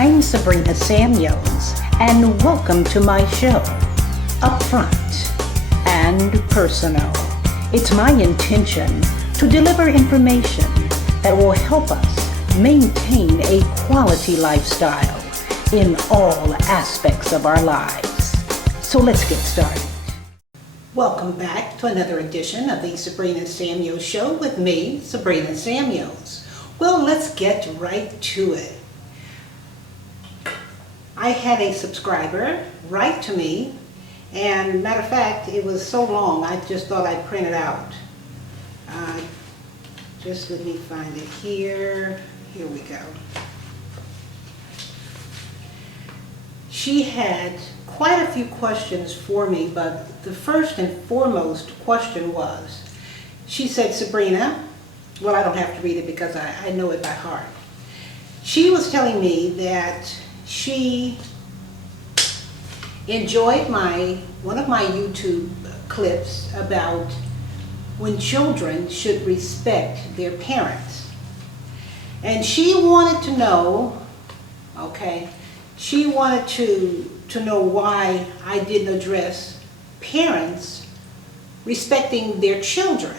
I'm Sabrina Samuels, and welcome to my show, Upfront and Personal. It's my intention to deliver information that will help us maintain a quality lifestyle in all aspects of our lives. So let's get started. Welcome back to another edition of the Sabrina Samuels Show with me, Sabrina Samuels. Well, let's get right to it. I had a subscriber write to me, and matter of fact, it was so long I just thought I'd print it out. Just let me find it here. Here we go. She had quite a few questions for me, but the first and foremost question was, she said, Sabrina, well, I don't have to read it because I know it by heart. She was telling me that she enjoyed one of my YouTube clips about when children should respect their parents. And she wanted to know, she wanted to know why I didn't address parents respecting their children.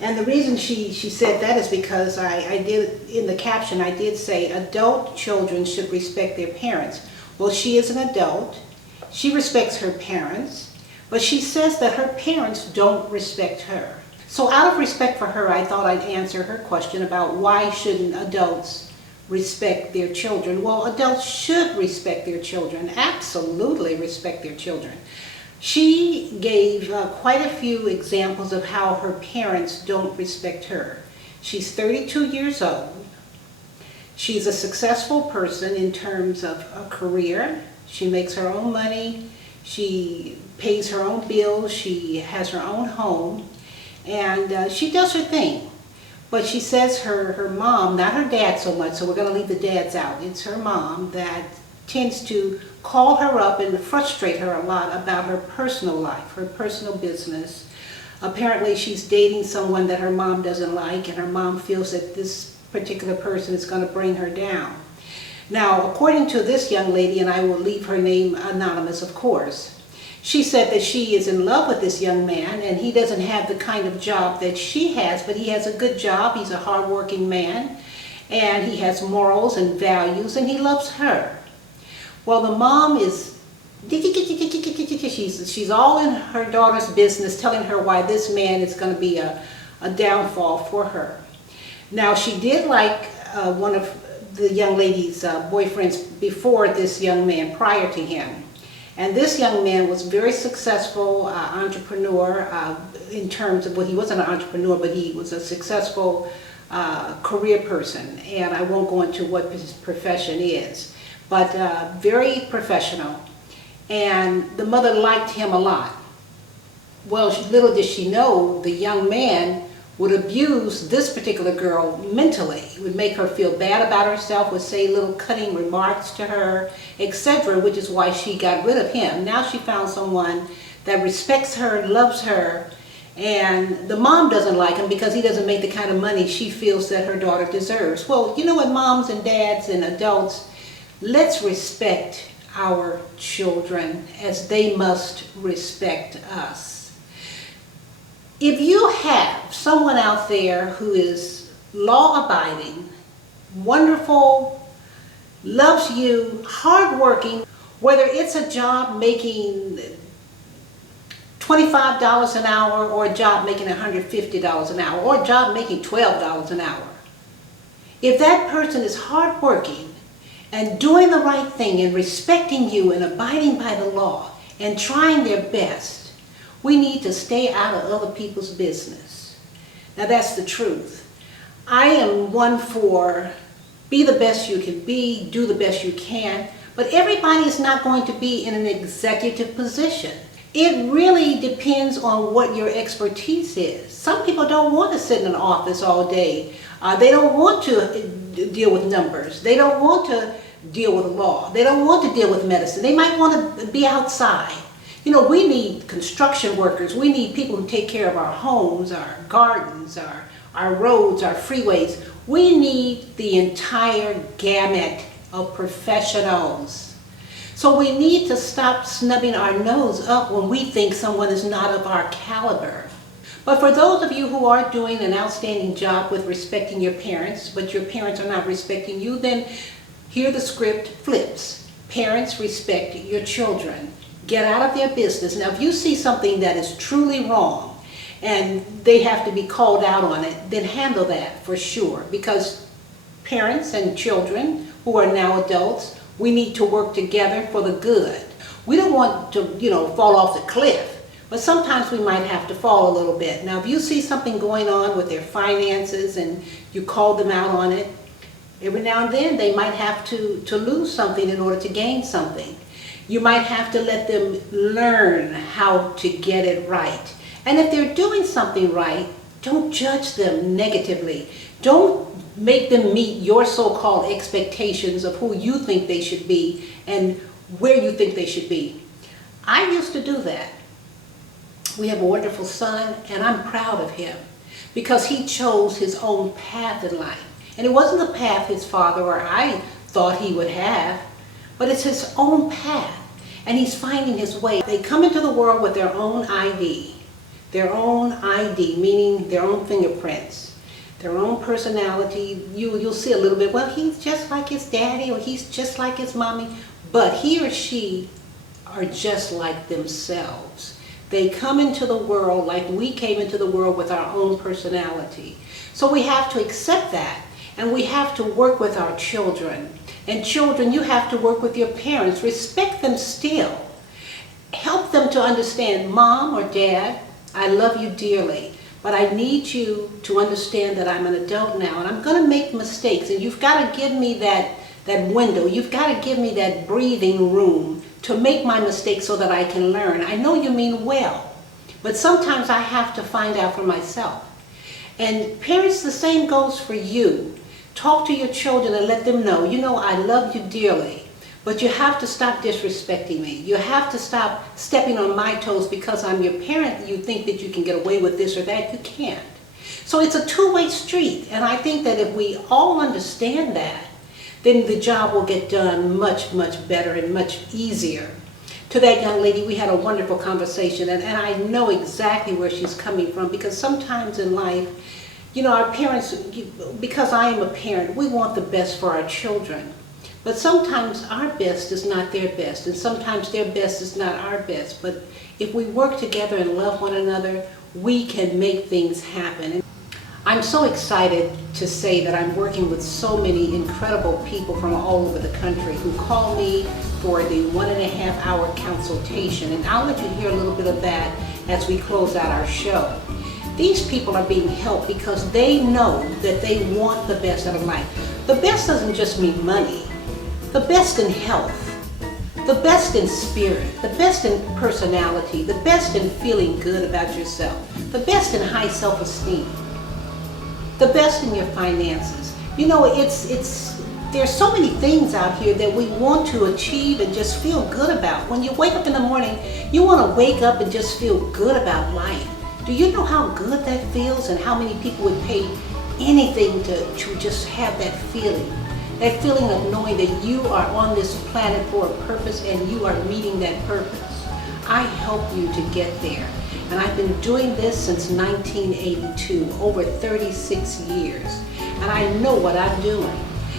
And the reason she said that is because I did, in the caption, I did say adult children should respect their parents. Well, she is an adult. She respects her parents, but she says that her parents don't respect her. So out of respect for her, I thought I'd answer her question about why shouldn't adults respect their children. Well, adults should respect their children, absolutely respect their children. She gave quite a few examples of how her parents don't respect her. She's 32 years old. She's a successful person in terms of a career. She makes her own money. She pays her own bills. She has her own home. And she does her thing. But she says her mom, not her dad so much, so we're going to leave the dads out. It's her mom that tends to call her up and frustrate her a lot about her personal life, her personal business. Apparently she's dating someone that her mom doesn't like, and her mom feels that this particular person is going to bring her down. Now, according to this young lady, and I will leave her name anonymous, of course, she said that she is in love with this young man, and he doesn't have the kind of job that she has, but he has a good job. He's a hardworking man, and he has morals and values, and he loves her. Well, the mom is, she's all in her daughter's business, telling her why this man is going to be a downfall for her. Now, she did like one of the young lady's boyfriends before this young man, prior to him. And this young man was very successful entrepreneur in terms of, well, he wasn't an entrepreneur, but he was a successful career person. And I won't go into what his profession is. But very professional, and the mother liked him a lot. Well, little did she know the young man would abuse this particular girl mentally, would make her feel bad about herself, would say little cutting remarks to her, etc., which is why she got rid of him. Now she found someone that respects her, loves her, and the mom doesn't like him because he doesn't make the kind of money she feels that her daughter deserves. Well, you know what, moms and dads and adults, let's respect our children as they must respect us. If you have someone out there who is law-abiding, wonderful, loves you, hardworking, whether it's a job making $25 an hour or a job making $150 an hour or a job making $12 an hour, if that person is hardworking and doing the right thing and respecting you and abiding by the law and trying their best, we need to stay out of other people's business. Now that's the truth. I am one for be the best you can be, do the best you can, but everybody is not going to be in an executive position. It really depends on what your expertise is. Some people don't want to sit in an office all day. They don't want to deal with numbers. They don't want to deal with law. They don't want to deal with medicine. They might want to be outside. You know, we need construction workers. We need people who take care of our homes, our gardens, our roads, our freeways. We need the entire gamut of professionals. So we need to stop snubbing our nose up when we think someone is not of our caliber. But for those of you who are doing an outstanding job with respecting your parents, but your parents are not respecting you, then here the script flips. Parents, respect your children. Get out of their business. Now, if you see something that is truly wrong and they have to be called out on it, then handle that for sure. Because parents and children who are now adults, we need to work together for the good. We don't want to, fall off the cliff. But sometimes we might have to fall a little bit. Now, if you see something going on with their finances and you call them out on it, every now and then they might have to lose something in order to gain something. You might have to let them learn how to get it right. And if they're doing something right, don't judge them negatively. Don't make them meet your so-called expectations of who you think they should be and where you think they should be. I used to do that. We have a wonderful son, and I'm proud of him because he chose his own path in life. And it wasn't the path his father or I thought he would have, but it's his own path, and he's finding his way. They come into the world with their own ID, meaning their own fingerprints, their own personality. You'll see a little bit, well, he's just like his daddy or he's just like his mommy, but he or she are just like themselves. They come into the world like we came into the world with our own personality. So we have to accept that, and we have to work with our children. And children, you have to work with your parents. Respect them still. Help them to understand, Mom or Dad, I love you dearly, but I need you to understand that I'm an adult now, and I'm going to make mistakes, and you've got to give me that window. You've got to give me that breathing room to make my mistakes so that I can learn. I know you mean well, but sometimes I have to find out for myself. And parents, the same goes for you. Talk to your children and let them know, I love you dearly, but you have to stop disrespecting me. You have to stop stepping on my toes because I'm your parent. You think that you can get away with this or that. You can't. So it's a two-way street, and I think that if we all understand that, then the job will get done much, much better and much easier. To that young lady, we had a wonderful conversation, and I know exactly where she's coming from, because sometimes in life, our parents, because I am a parent, we want the best for our children. But sometimes our best is not their best, and sometimes their best is not our best. But if we work together and love one another, we can make things happen. I'm so excited to say that I'm working with so many incredible people from all over the country who call me for the 1.5-hour consultation. And I'll let you hear a little bit of that as we close out our show. These people are being helped because they know that they want the best out of life. The best doesn't just mean money. The best in health, the best in spirit, the best in personality, the best in feeling good about yourself, the best in high self-esteem, the best in your finances. There's so many things out here that we want to achieve and just feel good about. When you wake up in the morning, you want to wake up and just feel good about life. Do you know how good that feels, and how many people would pay anything to just have that feeling? That feeling of knowing that you are on this planet for a purpose and you are meeting that purpose. I help you to get there. And I've been doing this since 1982, over 36 years. And I know what I'm doing.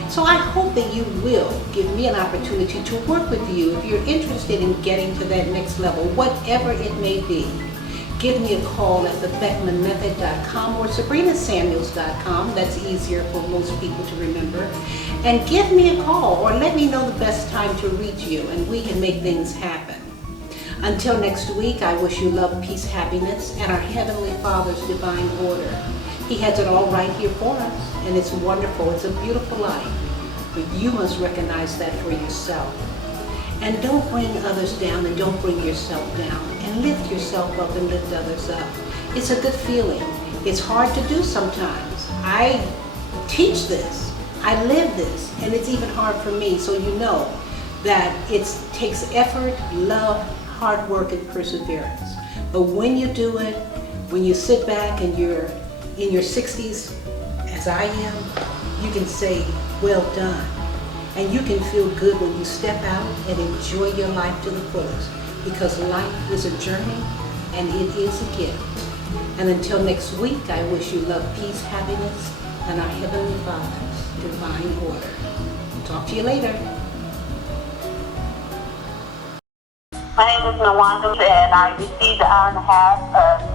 So I hope that you will give me an opportunity to work with you if you're interested in getting to that next level, whatever it may be. Give me a call at thebeckmanmethod.com or sabrinasamuels.com. That's easier for most people to remember. And give me a call or let me know the best time to reach you, and we can make things happen. Until next week, I wish you love, peace, happiness, and our Heavenly Father's divine order. He has it all right here for us, and it's wonderful. It's a beautiful life. But you must recognize that for yourself. And don't bring others down, and don't bring yourself down. And lift yourself up and lift others up. It's a good feeling. It's hard to do sometimes. I teach this. I live this. And it's even hard for me. So you know that it takes effort, love, hard work, and perseverance. But when you do it, when you sit back and you're in your 60s, as I am, you can say, well done. And you can feel good when you step out and enjoy your life to the fullest, because life is a journey and it is a gift. And until next week, I wish you love, peace, happiness, and our Heavenly Father's divine order. Talk to you later. My name is Nawanda, and I received an hour and a half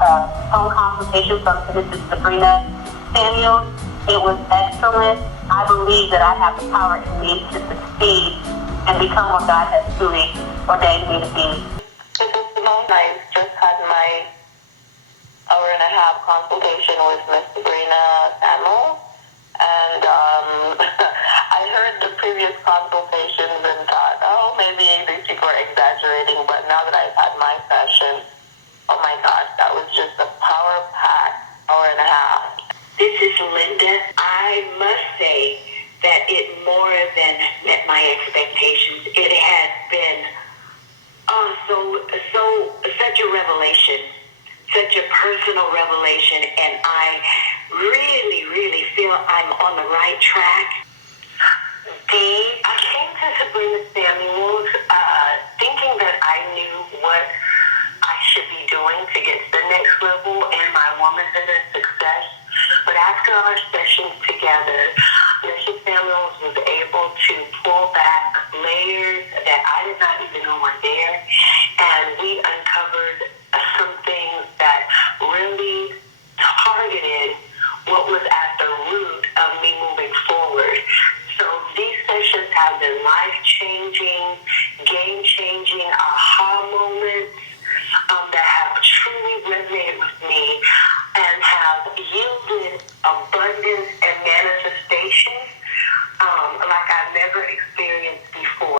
of phone consultation from Mrs. Sabrina Samuels. It was excellent. I believe that I have the power in me to succeed and become what God has truly ordained me to be. Mrs. Simone, I just had my hour and a half consultation with Miss Sabrina Samuels, and I heard the previous consultations and thought, oh, maybe these people are exaggerating, but now that I've had my session, oh my gosh, that was just a power-packed hour and a half. This is Linda. I must say that it more than met my expectations. It has been such a revelation, such a personal revelation, and I really feel I'm on the right track. I came to Sabrina Samuels thinking that I knew what I should be doing to get to the next level in my woman-centered success. But after our sessions together, Mrs. Samuels was able to pull back layers that I did not even know were there, and we uncovered some things that really targeted what was at the root of me moving forward. So these sessions have been life-changing, game-changing aha moments that have truly resonated with me and have yielded abundance and manifestation like I've never experienced before.